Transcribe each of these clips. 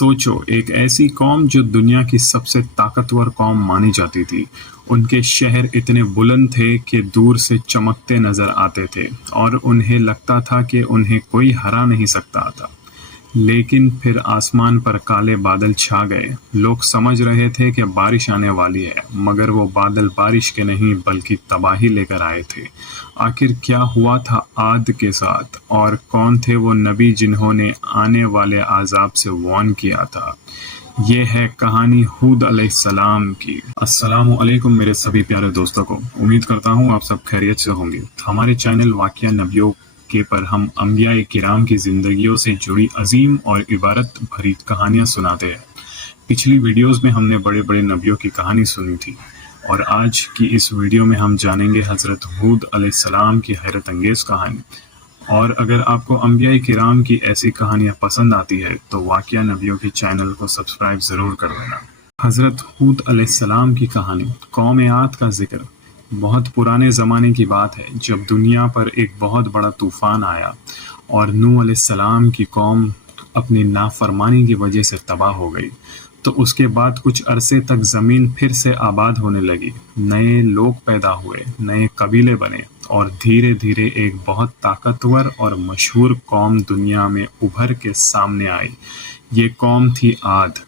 सोचो, एक ऐसी कौम जो दुनिया की सबसे ताकतवर कौम मानी जाती थी। उनके शहर इतने बुलंद थे कि दूर से चमकते नजर आते थे और उन्हें लगता था कि उन्हें कोई हरा नहीं सकता था। लेकिन फिर आसमान पर काले बादल छा गए। लोग समझ रहे थे कि बारिश आने वाली है, मगर वो बादल बारिश के नहीं बल्कि तबाही लेकर आए थे। आखिर क्या हुआ था आद के साथ, और कौन थे वो नबी जिन्होंने आने वाले आजाब से वार्न किया था? ये है कहानी हूद अलैहिस्सलाम की। अस्सलामु अलैकुम मेरे सभी प्यारे दोस्तों को। उम्मीद करता हूँ आप सब खैरियत से होंगे। हमारे चैनल वाक़िया नबियों के पर हम अंबिया किराम की जिंदगियों से जुड़ी अजीम और इबारत भरी कहानियां सुनाते हैं। पिछली वीडियोस में हमने बड़े बड़े नबियों की कहानी सुनी थी, और आज की इस वीडियो में हम जानेंगे हजरत हूद अलैहिस्सलाम की हैरत अंगेज कहानी। और अगर आपको अंबिया किराम की ऐसी कहानियां पसंद आती है तो वाक़िया नबियों के चैनल को सब्सक्राइब जरूर कर देना। हजरत हूद अलैहिस्सलाम की कहानी। कौम आद का जिक्र बहुत पुराने ज़माने की बात है, जब दुनिया पर एक बहुत बड़ा तूफ़ान आया और नूह अलैहिस्सलाम की कौम अपनी नाफरमानी की वजह से तबाह हो गई। तो उसके बाद कुछ अरसे तक ज़मीन फिर से आबाद होने लगी। नए लोग पैदा हुए, नए कबीले बने और धीरे धीरे एक बहुत ताकतवर और मशहूर कौम दुनिया में उभर के सामने आई। ये कौम थी आद।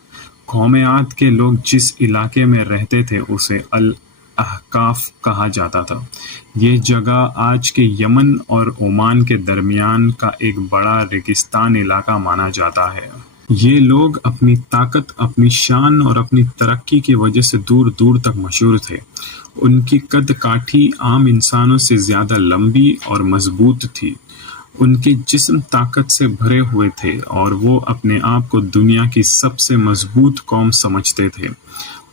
कौम आद के लोग जिस इलाके में रहते थे उसे अल अहकाफ कहा जाता था। ये जगह आज के यमन और ओमान के दरमियान का एक बड़ा रेगिस्तान इलाका माना जाता है। ये लोग अपनी ताकत, अपनी शान और अपनी तरक्की की वजह से दूर दूर तक मशहूर थे। उनकी कद काठी आम इंसानों से ज्यादा लंबी और मजबूत थी। उनके जिस्म ताकत से भरे हुए थे और वो अपने आप को दुनिया की सबसे मजबूत कौम समझते थे।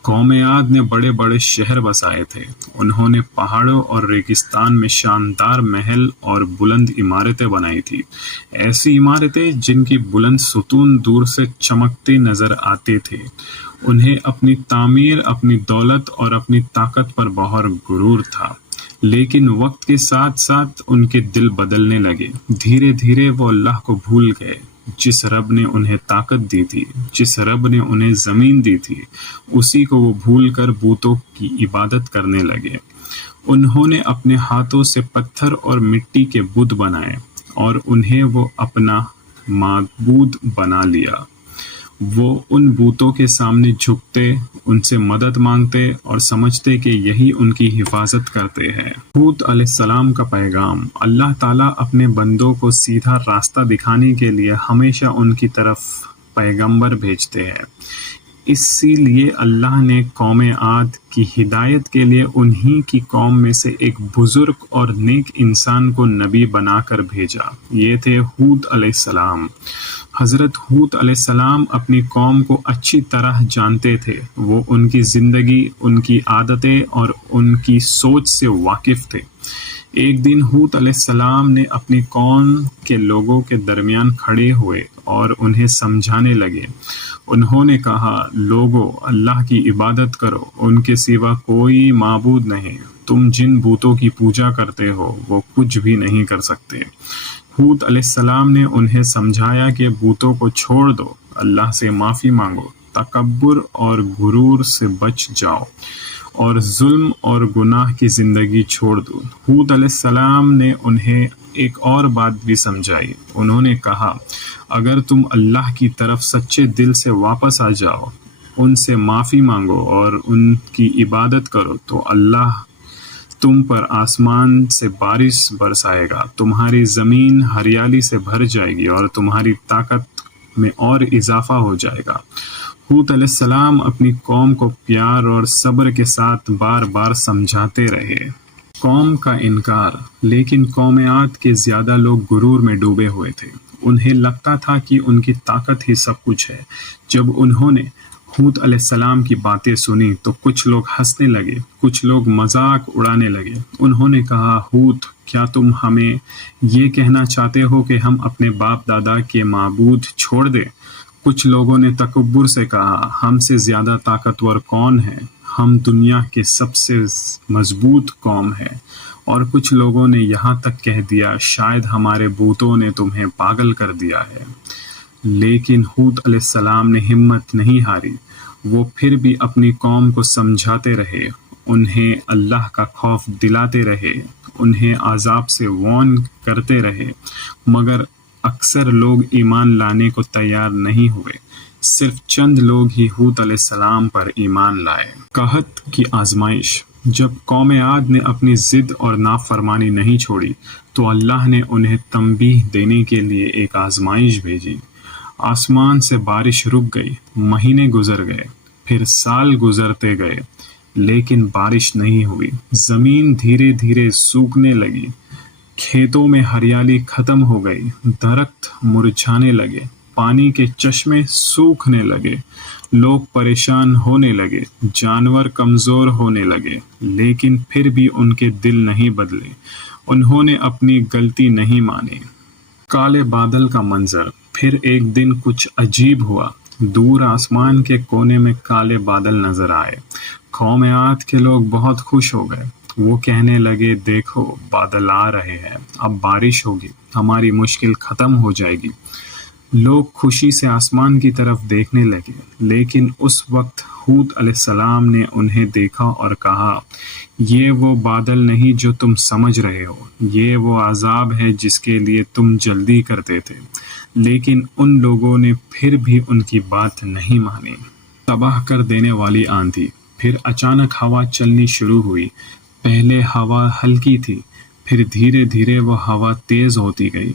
कौम आद ने बड़े बड़े शहर बसाए थे। उन्होंने पहाड़ों और रेगिस्तान में शानदार महल और बुलंद इमारतें बनाई थी। ऐसी इमारतें जिनकी बुलंद सुतून दूर से चमकते नजर आते थे। उन्हें अपनी तामीर, अपनी दौलत और अपनी ताकत पर बहुत गुरूर था। लेकिन वक्त के साथ साथ उनके दिल बदलने लगे। धीरे धीरे वो अल्लाह को भूल गए। जिस रब ने उन्हें ताकत दी थी, जिस रब ने उन्हें जमीन दी थी, उसी को वो भूलकर बूतों की इबादत करने लगे। उन्होंने अपने हाथों से पत्थर और मिट्टी के बुत बनाए और उन्हें वो अपना माबूद बना लिया। वो उन बूतों के सामने झुकते, उनसे मदद मांगते और समझते कि यही उनकी हिफाजत करते हैं। हूद अलैहिस्सलाम का पैगाम। अल्लाह ताला अपने बंदों को सीधा रास्ता दिखाने के लिए हमेशा उनकी तरफ पैगंबर भेजते हैं। इसीलिए अल्लाह ने कौम आद की हिदायत के लिए उन्हीं की कौम में से एक बुजुर्ग और नेक इंसान को नबी बनाकर भेजा। ये थे हूद अलैहिस्सलाम। हजरत हूद अलैहिस्सलाम अपनी कौम को अच्छी तरह जानते थे। वो उनकी जिंदगी, उनकी आदतें और उनकी सोच से वाकिफ थे। एक दिन हूद अलैहिस्सलाम ने अपनी कौम के लोगों के दरमियान खड़े हुए और उन्हें समझाने लगे। उन्होंने कहा, लोगों, अल्लाह की इबादत करो, उनके सिवा कोई माबूद नहीं। तुम जिन बूतों की पूजा करते हो वो कुछ भी नहीं कर सकते। हूद अलैहिस्सलाम ने उन्हें समझाया कि बूतों को छोड़ दो, अल्लाह से माफ़ी मांगो, तकब्बुर और गुरूर से बच जाओ और जुल्म और गुनाह की ज़िंदगी छोड़ दो। हूद अलैहिस्सलाम ने उन्हें एक और बात भी समझाई। उन्होंने कहा, अगर तुम अल्लाह की तरफ सच्चे दिल से वापस आ जाओ, उनसे माफ़ी मांगो और उनकी इबादत करो तो अल्लाह तुम पर आसमान से बारिश बरसाएगा, तुम्हारी ज़मीन हरियाली से भर जाएगी और तुम्हारी ताकत में और इजाफा हो जाएगा। हूद अलैहिस्सलाम अपनी कौम को प्यार और सब्र के साथ बार बार समझाते रहे। कौम का इनकार। लेकिन कौम आद के ज़्यादा लोग गुरूर में डूबे हुए थे। उन्हें लगता था कि उनकी ताकत ही सब कुछ है। जब उन्होंने हूद अलैहिस्सलाम की बातें सुनी तो कुछ लोग हंसने लगे, कुछ लोग मजाक उड़ाने लगे। उन्होंने कहा, हूद, क्या तुम हमें ये कहना चाहते हो कि हम अपने बाप दादा के माबूद छोड़ दें? कुछ लोगों ने तकब्बुर से कहा, हमसे ज्यादा ताकतवर कौन है? हम दुनिया के सबसे मजबूत कौम है। और कुछ लोगों ने यहाँ तक कह दिया, शायद हमारे बूतों ने तुम्हें पागल कर दिया है। لیکن ہود علیہ السلام نے ہمت نہیں ہاری. وہ پھر بھی اپنی قوم کو سمجھاتے رہے، انہیں اللہ کا خوف دلاتے رہے، انہیں عذاب سے وارن کرتے رہے، مگر اکثر لوگ ایمان لانے کو تیار نہیں ہوئے. صرف چند لوگ ہی ہود علیہ السلام پر ایمان لائے. قحط کی آزمائش. جب قوم عاد نے اپنی ضد اور نافرمانی نہیں چھوڑی تو اللہ نے انہیں تنبیہ دینے کے لیے ایک آزمائش بھیجی. آسمان سے بارش رک گئی، مہینے گزر گئے، پھر سال گزرتے گئے، لیکن بارش نہیں ہوئی. زمین دھیرے دھیرے سوکھنے لگی، کھیتوں میں ہریالی ختم ہو گئی، درخت مرجھانے لگے، پانی کے چشمے سوکھنے لگے، لوگ پریشان ہونے لگے، جانور کمزور ہونے لگے، لیکن پھر بھی ان کے دل نہیں بدلے، انہوں نے اپنی غلطی نہیں مانی. کالے بادل کا منظر. پھر ایک دن کچھ عجیب ہوا. دور آسمان کے کونے میں کالے بادل نظر آئے. قوم عاد کے لوگ بہت خوش ہو گئے. وہ کہنے لگے، دیکھو بادل آ رہے ہیں، اب بارش ہوگی، ہماری مشکل ختم ہو جائے گی. لوگ خوشی سے آسمان کی طرف دیکھنے لگے، لیکن اس وقت ہود علیہ السلام نے انہیں دیکھا اور کہا، یہ وہ بادل نہیں جو تم سمجھ رہے ہو، یہ وہ عذاب ہے جس کے لیے تم جلدی کرتے تھے. لیکن ان لوگوں نے پھر بھی ان کی بات نہیں مانی. تباہ کر دینے والی آندھی. پھر اچانک ہوا چلنی شروع ہوئی. پہلے ہوا ہلکی تھی، پھر دھیرے دھیرے وہ ہوا تیز ہوتی گئی.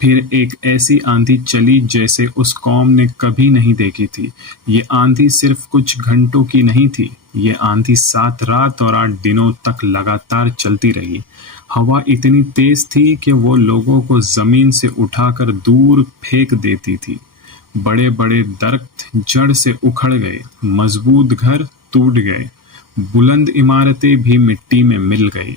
پھر ایک ایسی آندھی چلی جیسے اس قوم نے کبھی نہیں دیکھی تھی. یہ آندھی صرف کچھ گھنٹوں کی نہیں تھی، یہ آندھی 7 رات اور 8 دنوں تک لگاتار چلتی رہی. ہوا اتنی تیز تھی کہ وہ لوگوں کو زمین سے اٹھا کر دور پھینک دیتی تھی. بڑے بڑے درخت جڑ سے اکھڑ گئے، مضبوط گھر ٹوٹ گئے، بلند عمارتیں بھی مٹی میں مل گئی.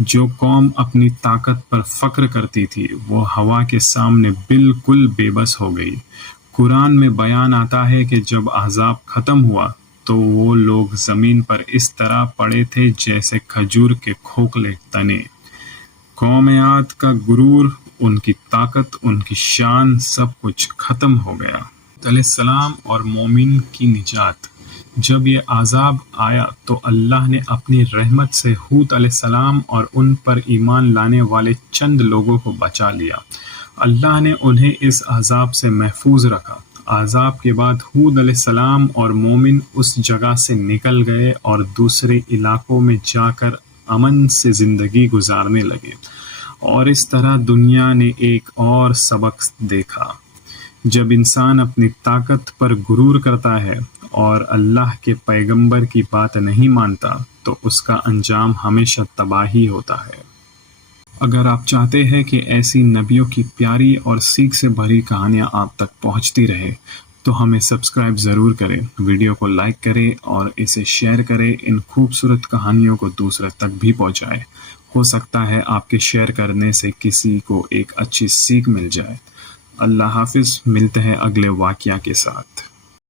جو قوم اپنی طاقت پر فخر کرتی تھی وہ ہوا کے سامنے بالکل بے بس ہو گئی. قرآن میں بیان آتا ہے کہ جب عذاب ختم ہوا تو وہ لوگ زمین پر اس طرح پڑے تھے جیسے کھجور کے کھوکھلے تنے. قوم عاد کا غرور، ان کی طاقت، ان کی شان، سب کچھ ختم ہو گیا. علیہ السلام اور مومن کی نجات. جب یہ عذاب آیا تو اللہ نے اپنی رحمت سے ہود علیہ السلام اور ان پر ایمان لانے والے چند لوگوں کو بچا لیا. اللہ نے انہیں اس عذاب سے محفوظ رکھا. عذاب کے بعد ہود علیہ السلام اور مومن اس جگہ سے نکل گئے اور دوسرے علاقوں میں جا کر امن سے زندگی گزارنے لگے. اور اس طرح دنیا نے ایک اور سبق دیکھا. جب انسان اپنی طاقت پر غرور کرتا ہے اور اللہ کے پیغمبر کی بات نہیں مانتا تو اس کا انجام ہمیشہ تباہی ہوتا ہے. اگر آپ چاہتے ہیں کہ ایسی نبیوں کی پیاری اور سیکھ سے بھری کہانیاں آپ تک پہنچتی رہے تو ہمیں سبسکرائب ضرور کریں، ویڈیو کو لائک کریں اور اسے شیئر کریں. ان خوبصورت کہانیوں کو دوسرے تک بھی پہنچائیں. ہو سکتا ہے آپ کے شیئر کرنے سے کسی کو ایک اچھی سیکھ مل جائے. اللہ حافظ. ملتے ہیں اگلے واقعہ کے ساتھ.